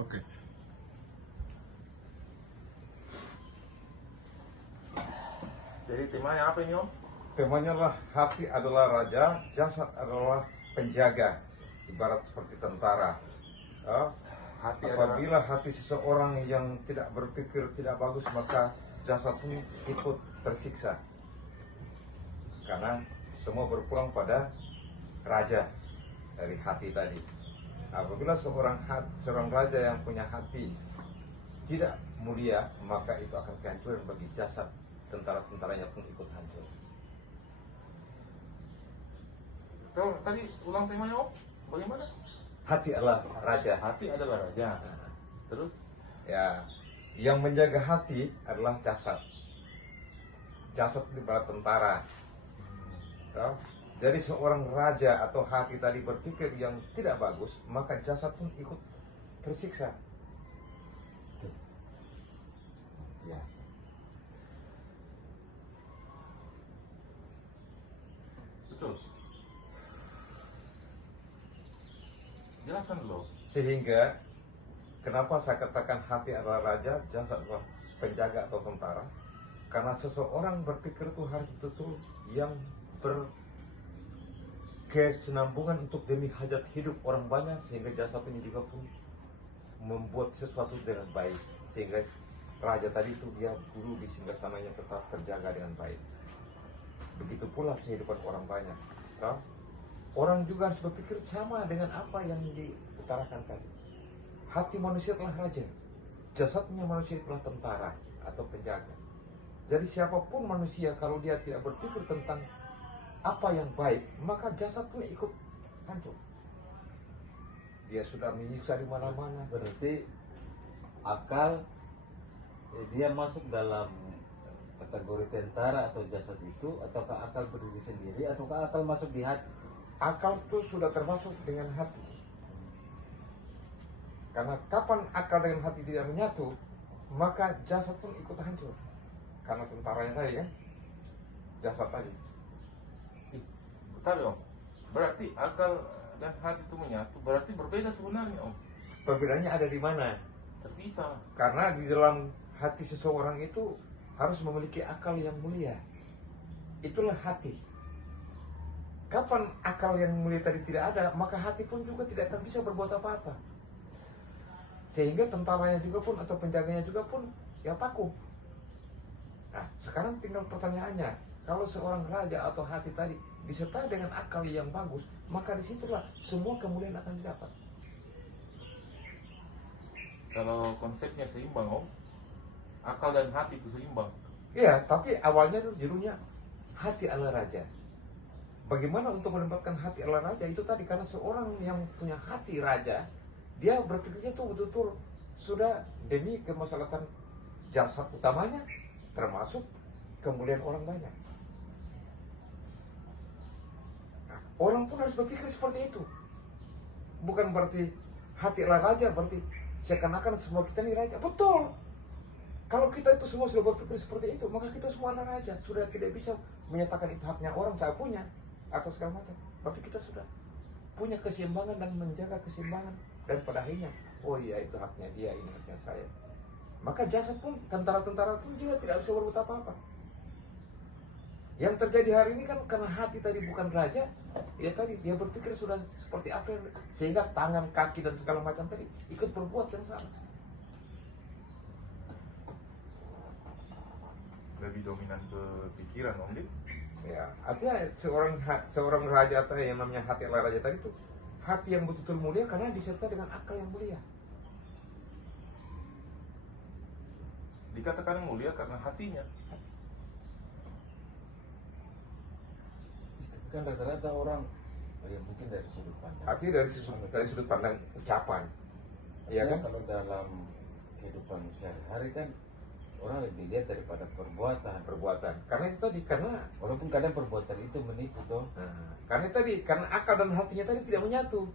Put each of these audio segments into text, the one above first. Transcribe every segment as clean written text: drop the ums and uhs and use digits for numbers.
Oke. Jadi temanya apa ini Om? Temanya adalah hati adalah raja, jasad adalah penjaga, ibarat seperti tentara. Ya, Hati adalah apabila hati seseorang yang tidak berpikir tidak bagus, maka jasad pun ikut tersiksa. Karena semua berpulang pada raja dari hati tadi. Apabila seorang raja yang punya hati tidak mulia, maka itu akan kehancuran bagi jasad, tentara-tentaranya pun ikut hancur. Tuh, tadi ulang temanya Om. Bagaimana? Hati adalah raja. Hati adalah raja. Terus Ya, yang menjaga hati adalah jasad. Jasad ibarat tentara. Ya. Jadi seorang raja atau hati tadi berpikir yang tidak bagus, maka jasad pun ikut tersiksa. biasa. Betul. Jelasan dulu. Sehingga kenapa saya katakan hati adalah raja, jasad adalah penjaga atau tentara? Karena seseorang berpikir itu harus betul-betul yang berkesinambungan untuk demi hajat hidup orang banyak, sehingga jasad ini juga pun membuat sesuatu dengan baik, sehingga raja tadi itu dia guru di singgasananya tetap terjaga dengan baik. Begitu pula kehidupan orang banyak. Ya. Orang juga harus berpikir sama dengan apa yang diutarakan tadi. Hati manusia adalah raja, jasadnya manusia adalah tentara atau penjaga. Jadi siapapun manusia kalau dia tidak berpikir tentang apa yang baik, maka jasad pun ikut hancur. Dia sudah menyiksa di mana-mana. Berarti akal dia masuk dalam kategori tentara atau jasad itu, ataukah akal berdiri sendiri, ataukah akal masuk di hati? Akal itu sudah termasuk dengan hati. Karena kapan akal dengan hati tidak menyatu, maka jasad pun ikut hancur. Karena tentaranya tadi kan, jasad tadi. Tapi Om, berarti akal dan hati itu menyatu, berarti berbeda sebenarnya Om. Perbedaannya ada di mana? Terpisah. Karena di dalam hati seseorang itu harus memiliki akal yang mulia. Itulah hati. Kapan akal yang mulia tadi tidak ada, maka hati pun juga tidak akan bisa berbuat apa-apa. Sehingga tentaranya juga pun atau penjaganya juga pun ya paku. Nah, sekarang tinggal pertanyaannya, kalau seorang raja atau hati tadi disertai dengan akal yang bagus, maka disitulah semua kemuliaan akan didapat. Kalau konsepnya seimbang Om, akal dan hati itu seimbang. Iya, tapi awalnya tuh judulnya hati ala raja. Bagaimana untuk menempatkan hati ala raja itu tadi, karena seorang yang punya hati raja, dia berpikirnya tuh betul-betul sudah demi kemaslahatan jasad utamanya, termasuk kemuliaan orang banyak. Nah, orang pun harus berpikir seperti itu. Bukan berarti hati ala raja, berarti seakan-akan semua kita ini raja. Betul. Kalau kita itu semua sudah berpikir seperti itu, maka kita semua adalah raja. Sudah tidak bisa menyatakan itu haknya orang, saya punya, atau segala macam. Berarti kita sudah punya keseimbangan dan menjaga keseimbangan. Dan pada akhirnya, oh iya itu haknya dia, ini haknya saya. Maka jasad pun, tentara-tentara pun juga tidak bisa berbuat apa-apa. Yang terjadi hari ini kan karena hati tadi bukan raja, ya tadi dia berpikir sudah seperti apa, sehingga tangan, kaki dan segala macam tadi ikut berbuat yang sama. Lebih dominan ke pikiran Om Dik. Ya, artinya seorang raja atau yang namanya hati ala raja tadi itu hati yang betul-betul mulia karena disertai dengan akal yang mulia. Dikatakan mulia karena hatinya. Kan rata-rata orang, ya mungkin dari sudut pandang. Artinya dari sudut pandang ucapan. Iya kan? Kalau dalam kehidupan sehari-hari kan orang lebih lihat daripada perbuatan. Karena itu tadi, karena Walaupun kadang perbuatan itu menipu toh. karena tadi, karena akal dan hatinya tadi tidak menyatu.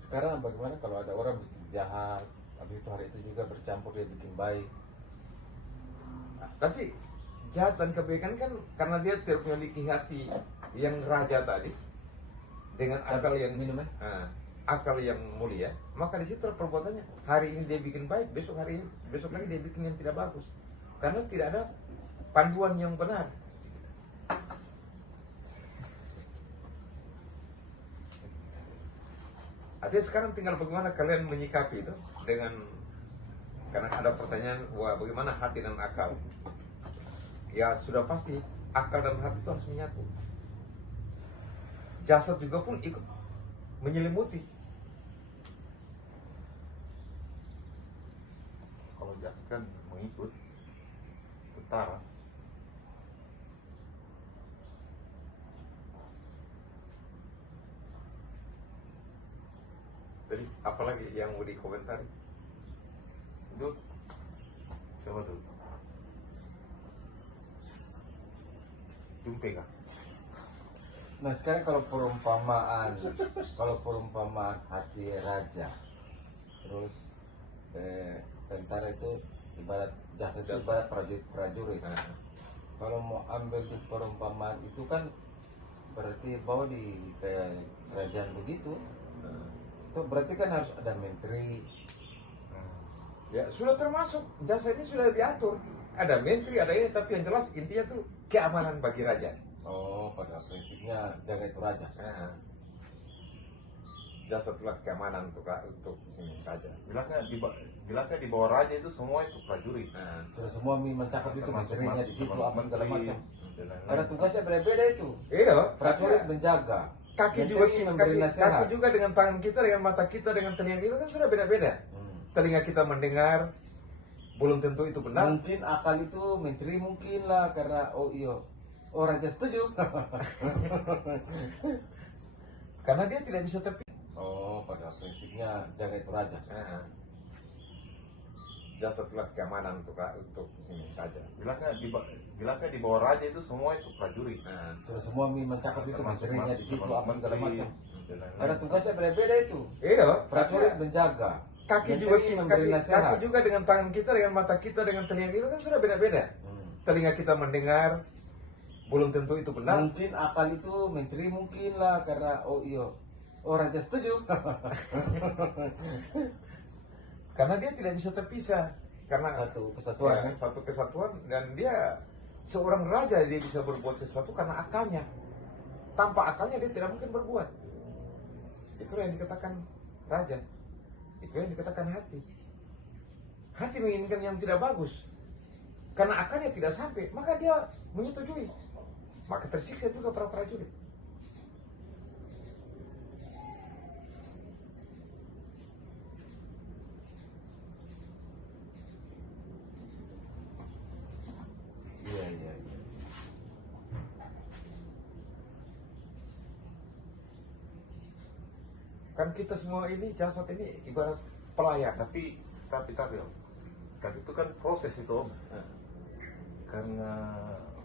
Sekarang bagaimana kalau ada orang bikin jahat, habis itu hari itu juga bercampur dia bikin baik. Tapi jahat dan kebaikan kan karena dia tidak memiliki hati yang raja tadi dengan akal yang minum ya? Nah, akal yang mulia, maka di situ perbuatannya hari ini dia bikin baik, besok lagi dia bikin yang tidak bagus, karena tidak ada panduan yang benar. Artinya sekarang tinggal bagaimana kalian menyikapi itu dengan, karena ada pertanyaan, wah bagaimana hati dan akal? Ya sudah pasti akal dan hati itu harus menyatu. Jasad juga pun ikut menyelimuti. Kalau jasad kan mengikut tentara. Jadi apalagi yang mau dikomentari? Itu coba tuh. Jumpe kah? Nah sekarang kalau perumpamaan hati raja, terus tentara itu ibarat jasad itu ibarat prajurit. Kalau mau ambil di perumpamaan itu kan berarti bahwa di kayak kerajaan begitu, itu berarti kan harus ada menteri. Ya sudah termasuk, jasa ini sudah diatur. Ada menteri, ada ini, tapi yang jelas intinya tuh keamanan bagi raja. Oh, pada prinsipnya jaga itu raja. Jasa itulah keamanan untuk raja. Jelasnya di bawah raja itu semua itu prajurit. Sudah semua mencakup itu, Termasuk menterinya di situ apa segala menteri, macam. dan lain-lain. Karena tugasnya beda-beda itu. Iya, Prajurit menjaga. kaki juga dengan tangan kita, dengan mata kita, dengan telinga kita kan sudah beda-beda. Telinga kita mendengar, belum tentu itu benar. Mungkin akal itu menteri mungkin lah karena raja setuju. Karena dia tidak bisa terpilih. Oh, pada prinsipnya jaga itu raja. Jasa itulah keamanan untuk raja. Jelasnya di bawah raja itu semua itu prajurit. Sudah semua mencakup itu, Termasuk menterinya di situ apa segala menteri, macam. dan lain-lain. Karena tugasnya beda-beda itu. Iya, Prajurit menjaga. kaki juga dengan tangan kita, dengan mata kita, dengan telinga kita kan sudah beda-beda. Telinga kita mendengar, belum tentu itu benar. Mungkin akal itu menteri mungkin lah karena raja setuju. Karena dia tidak bisa terpisah. Karena Satu kesatuan. ya, satu kesatuan, dan dia seorang raja, dia bisa berbuat sesuatu karena akalnya. Tanpa akalnya dia tidak mungkin berbuat. Itulah yang dikatakan raja. Itu yang dikatakan hati. Hati menginginkan yang tidak bagus. Karena akalnya tidak sampai, maka dia menyetujui. Maka tersiksa juga para prajurit. Iya. Kan kita semua ini, jasad ini ibarat pelayan. Tapi Om. Kan itu kan proses itu Om. Karena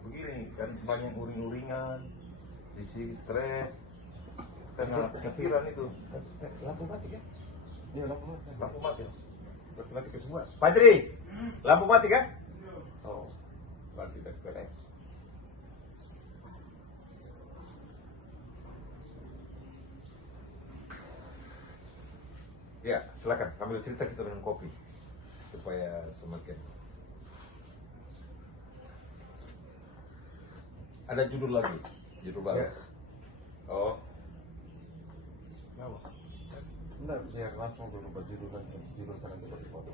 begini kan banyak uring-uringan, sisi stres, karena pikiran itu. Lampu mati kan? Iya, lampu. Lampu mati. Lampu mati ke semua. Padri, lampu mati kan? Oh, mati dan keren. Ya, silakan ambil cerita kita dengan kopi supaya semakin. Ada judul lagi, judul baru. Ya. Oh, Enggak, biar langsung dulu buat judul karena kita foto.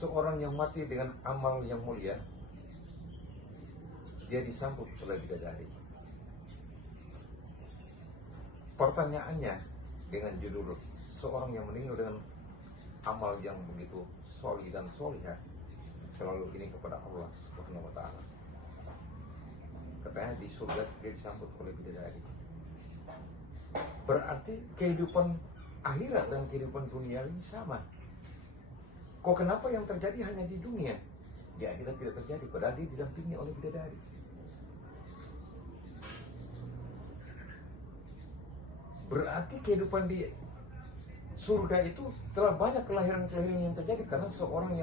seorang yang mati dengan amal yang mulia, dia disambut oleh bidadari. Pertanyaannya dengan judul seorang yang meninggal dengan amal yang begitu solih dan solihah, selalu ini kepada Allah Subhanahu wa Ta'ala. Katanya di surga dia disambut oleh bidadari. Berarti kehidupan akhirat dan kehidupan dunia ini sama. Kok kenapa yang terjadi hanya di dunia, di akhirat tidak terjadi, padahal dia didampingi oleh bidadari. Berarti kehidupan di surga itu telah banyak kelahiran-kelahiran yang terjadi karena seorang yang